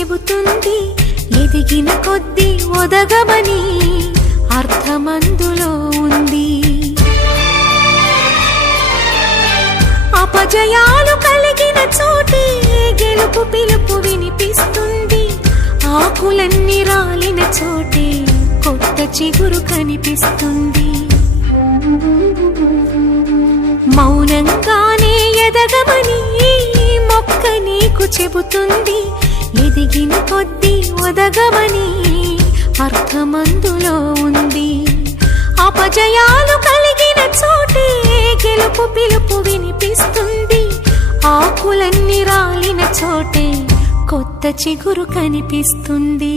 చెబుతుంది, ఎదిగిన కొద్దీ ఒదగమని అర్థమందులో ఉంది. అపజయాలు కలిగిన చోటే గెలుపు పిలుపు వినిపిస్తుంది, ఆకులన్నీ రాలిన చోటే కొత్త చిగురు కనిపిస్తుంది. మౌనంగానే ఎదగమని మొక్క నీకు చెబుతుంది, ఎదిగిన కొద్దీ ఒదగమని అర్థమందులో ఉంది. అపజయాలు కలిగిన చోటే గెలుపు పిలుపు వినిపిస్తుంది, ఆకులన్నీ రాలిన చోటే కొత్త చిగురు కనిపిస్తుంది.